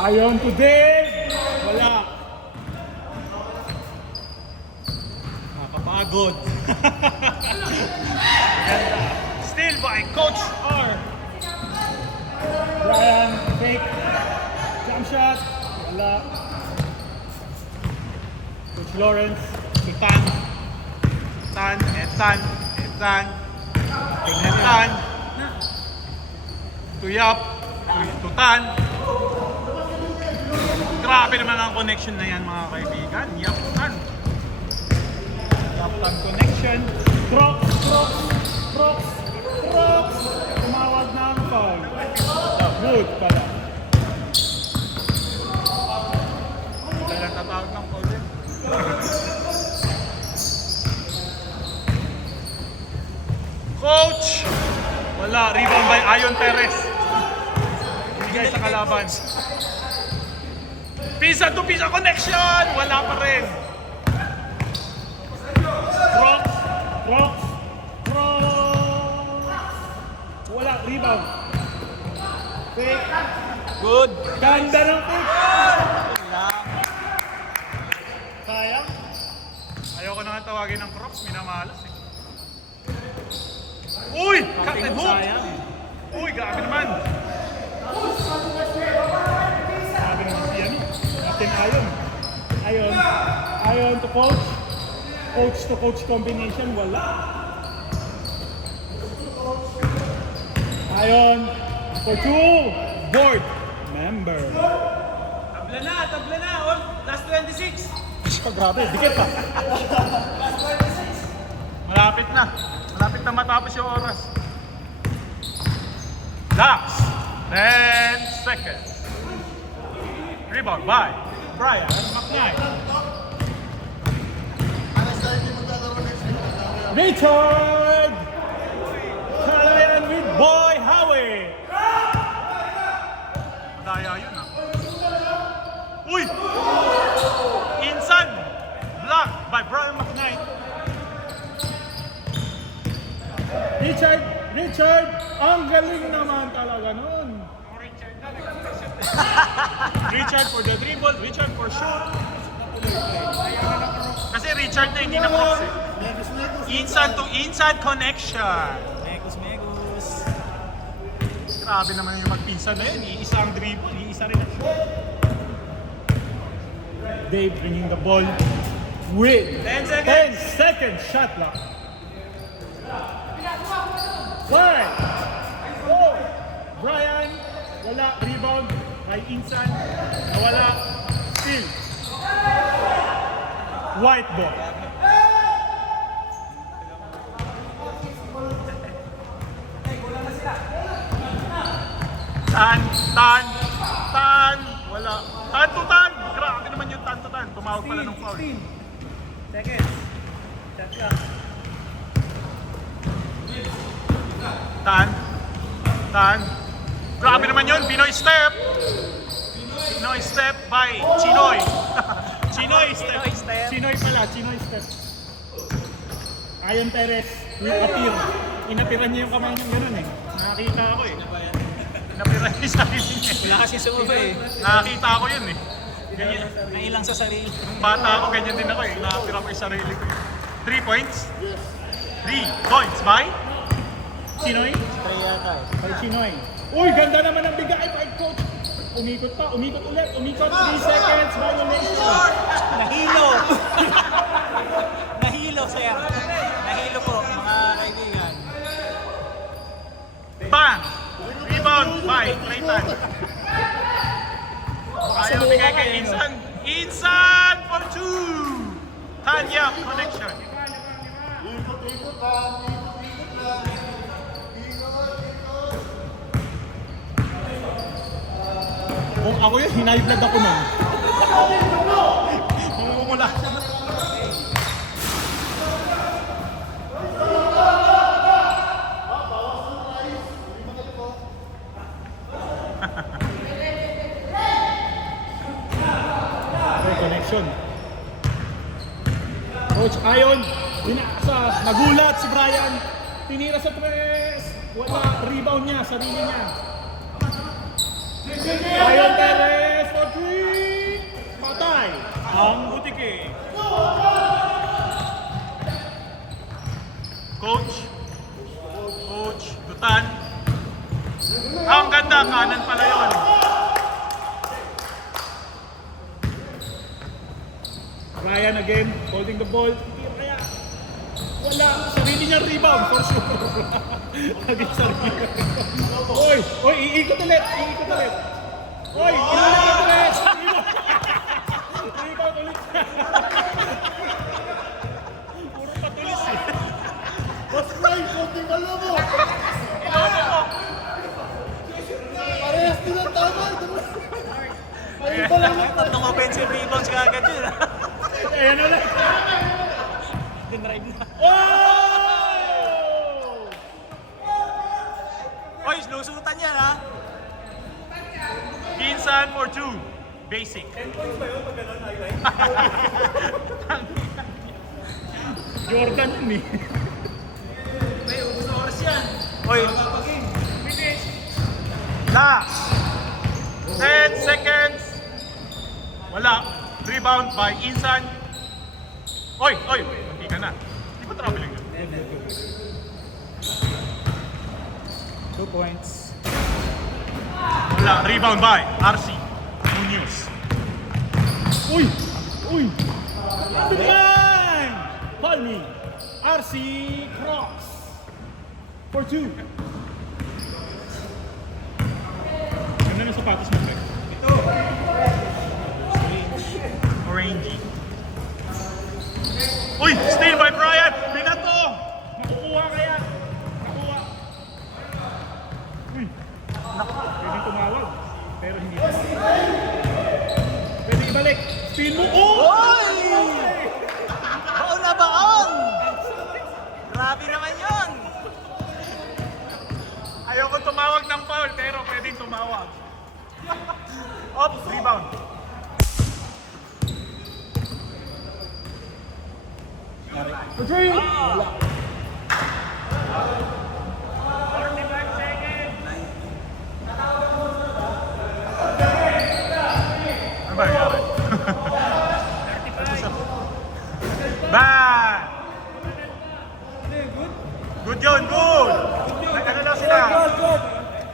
Ayon to Dave. Wala. Nakakapagod. Still by Coach R. Brian, fake. Jump shot. Wala. Coach Lawrence. Tan. Tan. Etan. Etan. Etan. Tuyap. Tutan. Grabe naman ang connection na yan mga kaibigan. Yaptan. Yaptan connection. Crocs. Tumawag na ang foul. Good pala. Talagang tatawag ng foul din. Coach! Wala. Rebound by Ayon Perez. Bigay sa kalaban. Pisa to pisa connection! Wala pa rin. Crocs. Wala. Rebound. Fake. Good. Ganda ng pick. Sayang. Ayoko na nga tawagin ng Crocs. Minamalas eh. Uy! Cut and hook! Uy, grabe naman. Sabi naman si Yanni. Natin Ayon to coach. Coach to coach combination. Wala. Ayon for two. Board member. Tabla na, all. Last 26. Grabe, dikit pa. Malapit na. Malapit na matapos yung oras. Last 10 seconds. Rebound by Brian McKnight. Richard! Kalayan with Boy Howie. Daya yun ah. Uy! Insan! Blocked by Brian McKnight. Richard, ang galing naman talaga nun. Richard for the dribble, Richard for shoot. Kasi Richard na hindi na cross eh. Insan to insan connection. Megus. Grabe naman yung magpinsan na yun. Iisa ang dribble, iisa rin ang shoot. Dave bringing the ball with 10 seconds. 10 seconds shot clock. 5, 4, Brian, wala, rebound, kay Insan, nawala, still. White ball. Tan, wala. Tan to tan! Grabe naman yung tan to tan. Tumawag pala ng foul. 15 seconds. Shot clock. Tan. Grabe naman yun. Pinoy step by Chinoy. Chinoy step. Chinoy pala, Chinoy step. Ayon Perez will appear. Inapiran niya yung kamay niya gano'n eh. Nakakita ako eh. Napiran yung sarili niya. Wala kasi sumuba eh. Nakakita ako yun eh. Ganyan. Nailang sa sarili. Nung bata ako, ganyan din ako eh. Nakapira ko yung sarili ko eh. 3 points? 3 points by? Chinoy? Kay Chinoy. Uy, ganda naman ang bigay by coach. Umikot ulit. 3 seconds, violation. Nahilo. Nahilo, sir. Nahilo po, mga kaibigan. Bang! Rebound by Traytan. Ayaw bigay kay Insan. Insan for 2! Tanya connection. Kung ako yun, hinay-vlog ako nun. Pumumula. Okay, connection. Coach Ayon, nagulat si Brian. Tinira sa tres. Wala, rebound niya, sarili niya. Ayon Perez three. Patay. Ang butike. Coach. Coach. Tutan. Ang ganda. Kanan pala yun. Ryan again, holding the ball. Hindi kaya. Wala. Sarili niya rebound, for sure. Again, sarili. Oy! Oy, iikot ulit. Iikot ulit. Oy! Iikot ulit. Rebound ulit. Puro patulis eh. Boss Ray, konting ano mo? Parehas din ang tama. Ay, iba lang ang Tatlong offensive rebounds kaagad yun. Ayan ulit. Dinrive na. Oh! Oy, lusutan yan ha. Insan for 2. Basic. 10 points ba yun pag gano'n highlight? Jordan yun eh. May ubus na oras yan. Oy. Last. 10 seconds. Wala. Rebound by Insan. Oy, oy. Hindi ka na. Hindi ba traveling yun? 2 points. Wala. Rebound by RC Munoz. Uy! Uy! Good line! Call me. RC Crocs. For 2. Ganda ng sapatos mo, Greg. Orangey. Uy! Steal by Brian! Binato! Makukuha kaya. Nakuha. Uy! Naku, pwedeng tumawag. Pero hindi. Pwede ibalik. Spin mo. Oh! Oy! Baon na baon! Grabe naman yun! Ayoko tumawag ng foul, pero pwedeng tumawag. Ops, rebound. For 3. Wala. Ano ba nangyari? Bad! Good yun, good! Nag-ano lang sila?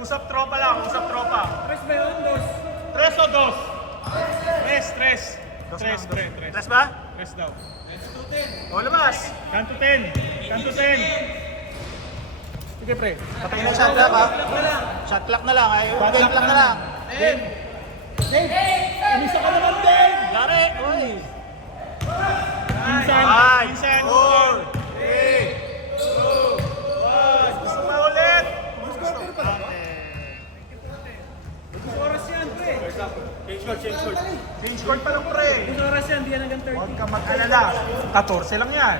Usap tropa lang, usap tropa. Tres ba yun? Dos. Tres o dos? Tres. Tres. Tres ba? Tres daw. O, labas! Kanto 10. Kanto 10. Sige, pre. Patay na shot clock ha? Shot clock na lang. Ay, game clock na lang. Dave! Umisa ka naman, Dave! Lare! Uy! Pinsan! Ay! Pinsan! Four! Three! Two! One! Gusto pa ulit! Oras yan, pre! Change court pa lang, pre! Oras yan, di yan hanggang 30. Huwag ka mag-alala. 14 lang yan.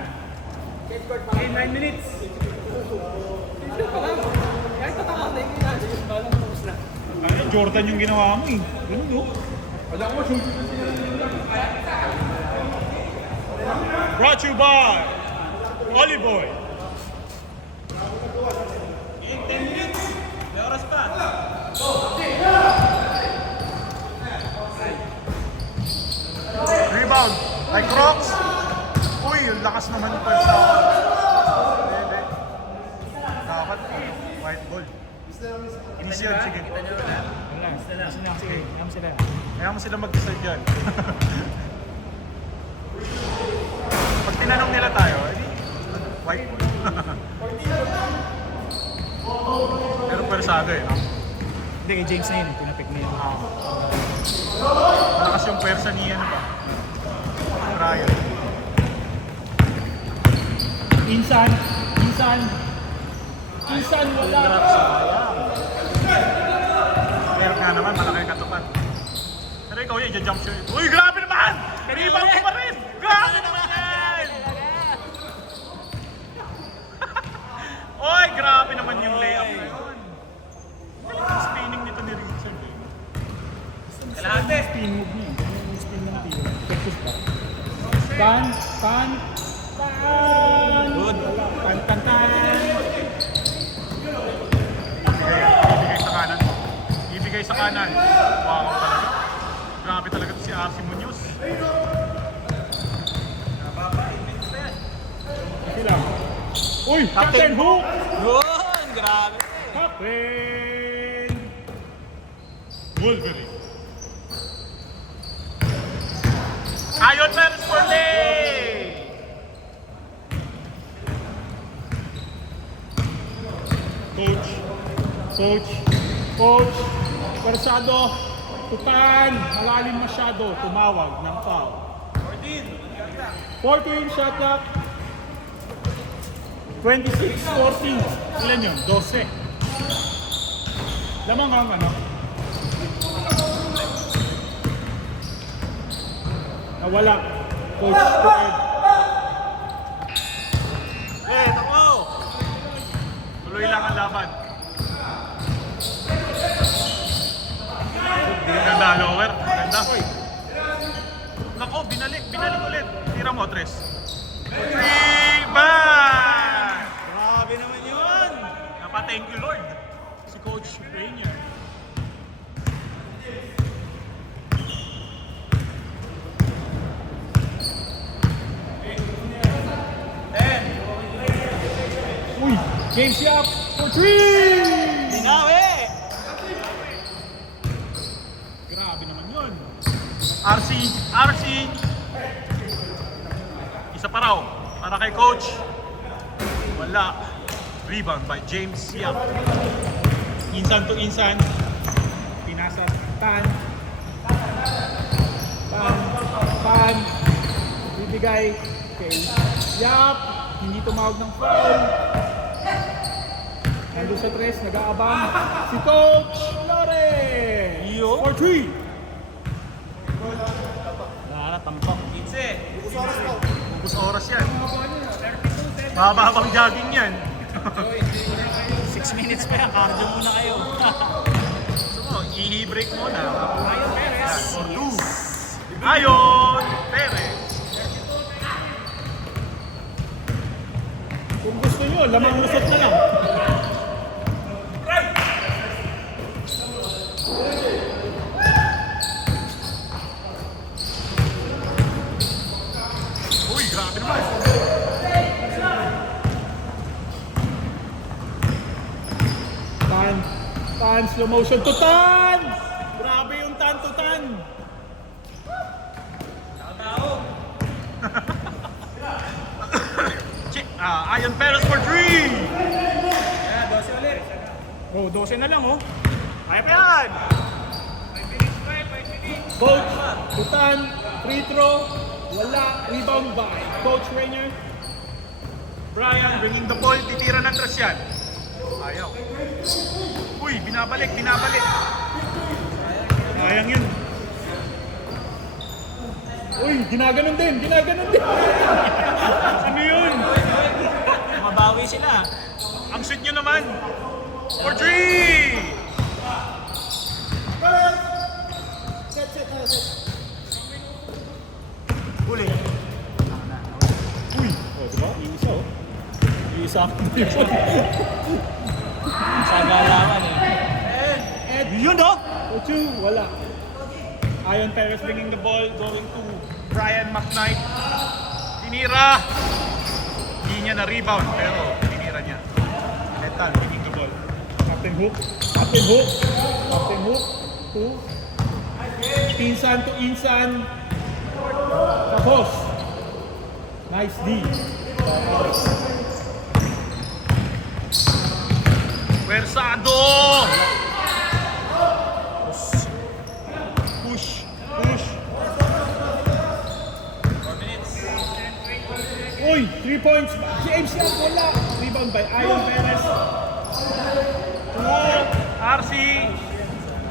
9 minutes. Ay, Jordan yung ginawa mo eh. Ganun no? Brought to you by Olive Oil. 10 minutes! May oras pa. Rebound by Crocs. Uy, ang lakas naman pa sa... Bebe. Dapat white ball. Easy yun, sige. Wala, sige. Naman sila. Kaya mo sila mag-decide dyan. Pag tinanong nila tayo, edi, white ball. Pero pwersado eh. Hindi, kay James na yun. Pinapik na yun. Malakas yung pwersa ni ano ba? Brian. Insan, wala. Meron nga naman, malaki yung katupan. Pero ikaw yun, jump shot. Uy, grabe naman! Rebound mo pa rin! Grabe naman yan! Uy, grabe naman yung layup na yun. Yung spinning nito ni Richard eh. Kalahati! Spin move niya. Yung spin ng tira. Texas pa. Tan! Good. Tan! Ibigay sa kanan. Ibigay sa kanan. Wow, talaga. Uy, Captain Hook! Yun! Grabe. Captain! Wolverine. Ayon Perez for lay! Coach, Persado, Tutan, malalim masyado, tumawag ng foul. 14 shot clock. 26, 14. Ilan yun? 12. Lamang ang ano? Nawala. Coach to Ed. Ako! Tuloy lang ang laban. Ganda, lower. Ganda. Nako, binalik ulit. Tira mo, Tres. Rebound! Grabe naman yun! Thank you, Lord. Si Coach Rainier. Uy, game shot for 3! Binawi! Grabe naman yun. RC. Isa pa raw. Para kay Coach. Wala. Rebound by James Yap. Insan to insan. Pinasa Tan. Bibigay kay Yap. Hindi tumawag ng foul. Nandun sa tres, nag-aabang si Coach Lore. Yo. For 3. Nakakatampok. Ubus oras yan. Mahabang jogging yan. 6 minutes pa yan. Cardio muna kayo. So, i-break muna. Yan, for 2. Ayon Perez. Kung gusto nyo, lamang lusot na lang. Uy, grabe naman. Tan, slow motion to Tan! Grabe yung Tan to Tan! Ayon Perez for 3. Oh, 12 na lang oh. Kaya pa yan. Coach, Tutan, free throw, wala, rebound by Coach Rainier. Brian, bringing the ball, titira ng tres yan. Ayaw. Uy, binabalik. Sayang yun. Uy, ginaganon din. Ano yun? Mabawi sila. Ang shoot nyo naman. For 3. Huli. Uy, oh, diba? Iisa oh. Iisa ako dito. Sa galawan Ed, Yun oh! Ochu, wala. Ayon Perez bringing the ball, going to Brian McKnight. Tinira. Hindi niya na-rebound, pero tinira niya. Lethal, winning the ball. Captain Hook. Two. Insan to insan. Tapos. Nice D. Pwersado! Push. 4 minutes. Uy, 3 points. James Young, wala. Rebound by Ayon Perez. RC,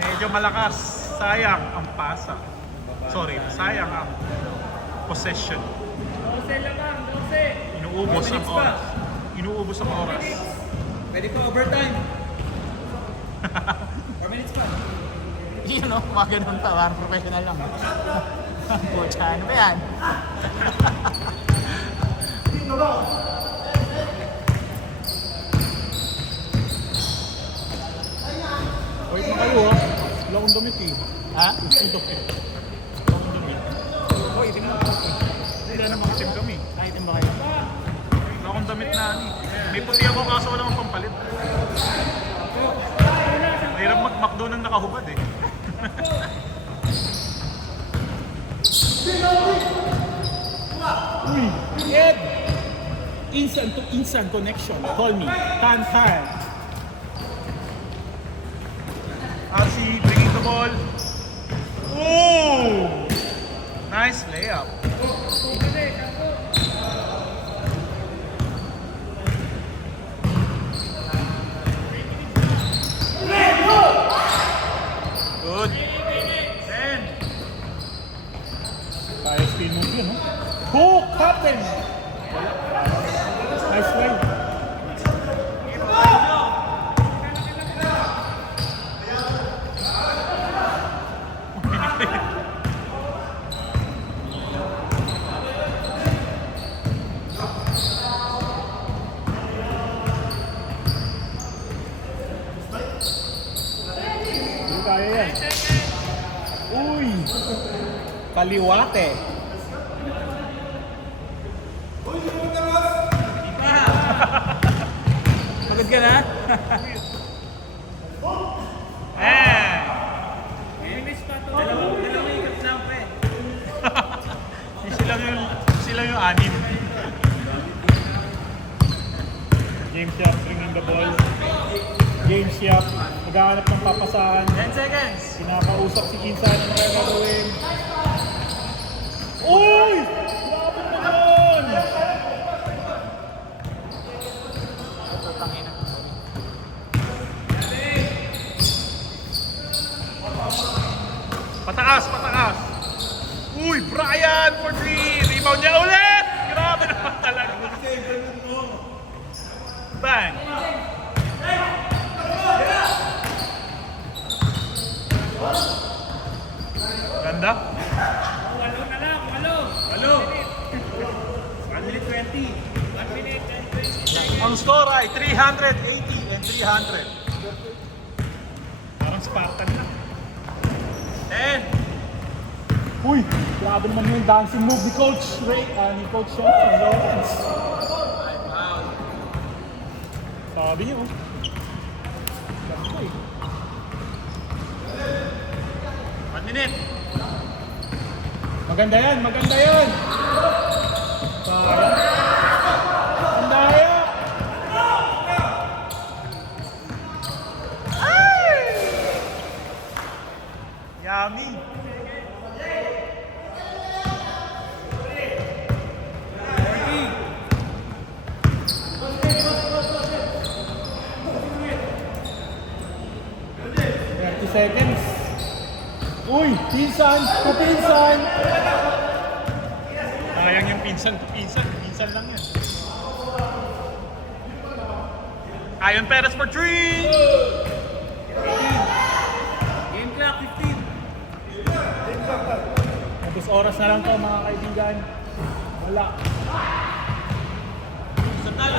medyo malakas. Sayang ang pasa. Sorry, sayang ang possession. 12 lang, 12. Inuubos ang oras. Pwede pa overtime. 4 minutes pa. Yun oh, mga ganun pa. Parang professional lang. Pucha, ano ba yan? Wait na kayo ha. Wala akong damit eh. Ha? Ito eh. Wala akong damit. Oh, itin mo. Hindi na mga team kami. Item ba kayo? Wala akong damit na ani. May puti ako kaso wala akong pampalit. Mahirap mag-McDo nang nakahubad eh. Ed! Instant to instant connection. Call me. Tan. RC bringing the ball. Ooh! Nice layup. Good. 10. Kaya spin move yun, no? Hook! Captain! Nice play. Hindi kaya yan. Uy! Kaliwate. Pagod ka na? Eh! Sila yung anim. James Yap bringing the ball. James Yap maghahanap ng papasahan. 10 seconds. Kinakausap si Insan ano kaya gagawin. Uy! Grabe naman! Pataas, pataas. Uy, Brian for 3. Rebound niya ulit. Grabe naman talaga. Bang. Ganda. Ang score ay 380 and 300. Parang Spartan lang. 10. Uy! Grabe naman yung dancing move ni Coach Ray, ni Coach Lawrence. Sabi niyo. Ganda eh. 1 minute. Maganda yan, maganda yan! Sayang. Ang daya! Yummy. Seconds. Uy! Pinsan! Kapinsan! Sayang yung pinsan. Pinsan lang yan. Ayon Perez for 3. Game clock 15. Tapos oras na lang to mga kaibigan. Wala. Sandali,